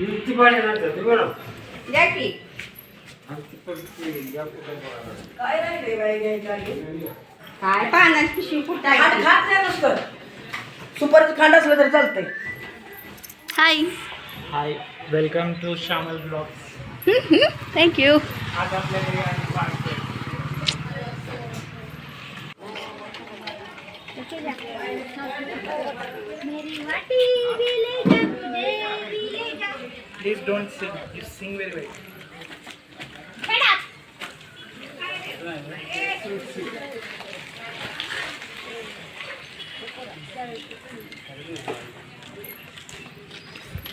युक्ती ते बरं की काय? राहिले बाई घ्यायच्या आधी? काय पाण्याची पिशवी खात नाही नुसतं. सुपारीचं खांड असलं तरी चालतंय. hi hi welcome to Shyamal blog thank you आज आपल्या घरी आम्ही party please don't sing you sing very well आता मी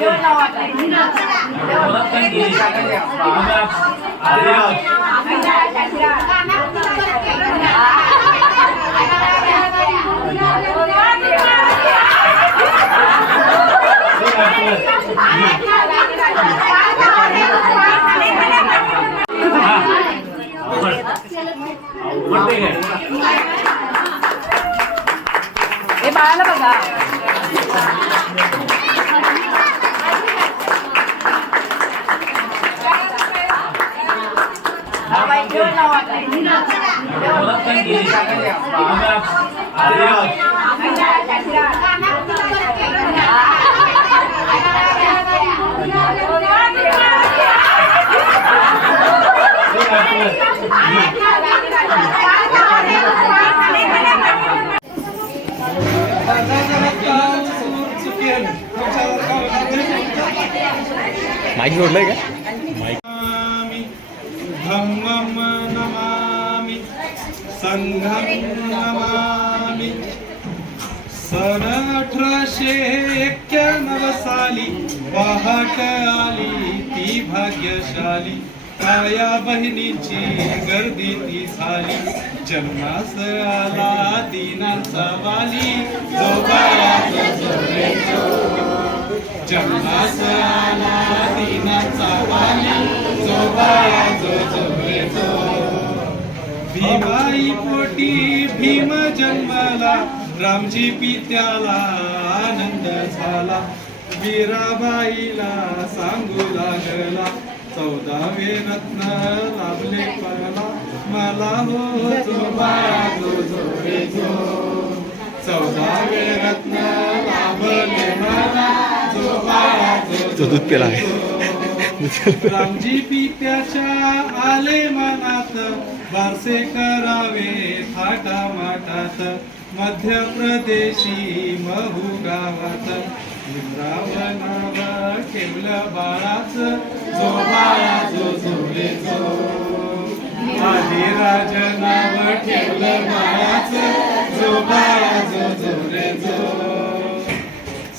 हा बाई जेवण लावा आता. हे बाळाला बघा माईक जोडलंय का? संघम नमामि। सन अठराशे एक्क्याण्णव साली पहाट आली ती भाग्यशाली ताया बहिणीची गर्दी ती झाली। जन्मास आला दिनांचा वाली जन्मास आला दिनाचा वाली जो बाया जो जो जन्माला रामजी पित्याला आनंद झाला. वीराबाईला सांगू लागला चौदावे रत्न लाभले मला मला हो जो बाया जो. चौदावे रत्न लाभले मला जो जो दूध पेला रामजी पित्याच्या आले मनात बारसे करावे थाटा माटात मध्य प्रदेशी महू गावात. इंद्रावणावर नाव ठेवलं बाळाच जो बाळा जो झोले जो आदिराज नाव ठेवलं बाळाच जो बाळा जो झोले जो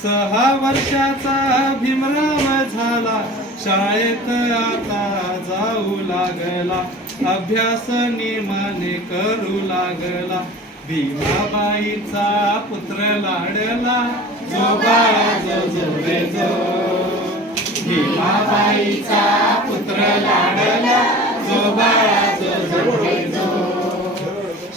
सहा वर्षाचा भीमराव झाला शाळेत आता जाऊ लागला. अभ्यास निमाने करू लागला. भीमाबाईचा पुत्र लाडला. जो बाळा जो जो रे जो. भीमाबाईचा पुत्र लाडला. जो बाळा जो जो रे जो.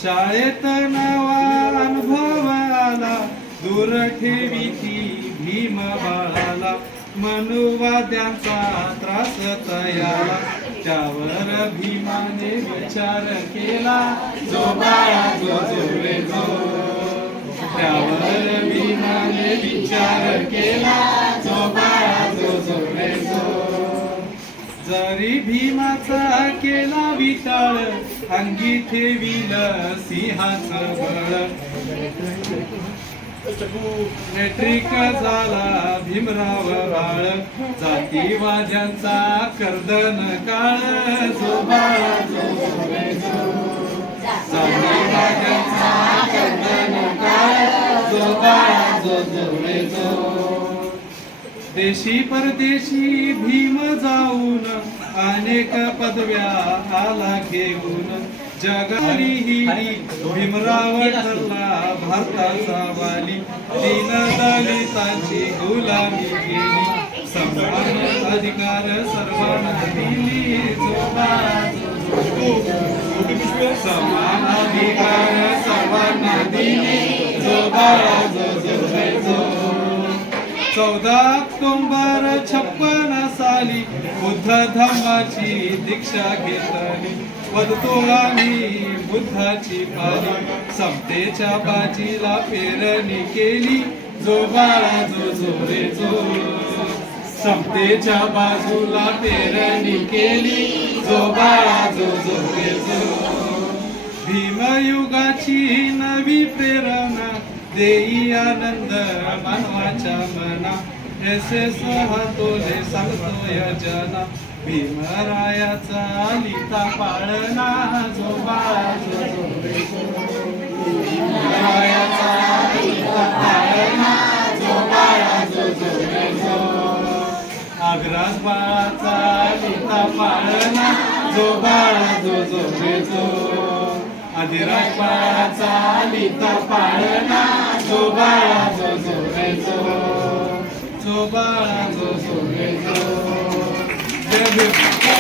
शाळेत नवा अनुभव आला. दूर ठेवीची भीम बाळाला. मनुवाद्यांचा त्रास तयाला. त्यावर भीमाने विचार केला. जो बाळा जो जोरे जो. त्यावर भीमाने विचार केला. जो बाळा जो जोरे जो. जरी भीमाचा केला विटाळ अंगी ठेवील सिंहाचं बळ. मॅट्रिक झाला भीमराव बाळ जाती वाज्यांचा कर्दन काळ. जो जो जाती वाज्यांचा कर्दन काळ. जो जो जो देशी परदेशी भीम जाऊन अनेक पदव्या आला घेऊन. जगारी हिरी भीमराव ठरला भारताचा वाली. दीन दलितांची गुलामी केली. समान अधिकार सर्वांना दिली. समान अधिकार सर्वांना दिली. चौदा ऑक्टोबर छप्पन साली बुद्ध धम्माची दीक्षा घेतली. वदतो आम्ही बुद्धाची पाली समतेच्या बाजीला पेरणी केली. जो बाळा जो जो रे जो. समतेच्या बाजूला पेरणी केली. जो बाळा जो जो रे जो. भीमयुगाची नवी प्रेरणा. देई आनंद मानवाच्या मना. ऐसे तोले या जना. भीमरायाचा लिता पाळणा जो जो जो रे जो. भीमरायाचा लिता पाळणा जो बाळा जो आग्रास बाळाचा लिता पाळणा जो बाळा जो जो रे आदिराज बाळाचा लिता पाळणा जो बाळा जो जो रे जो जो जो जो रे जो जय भीम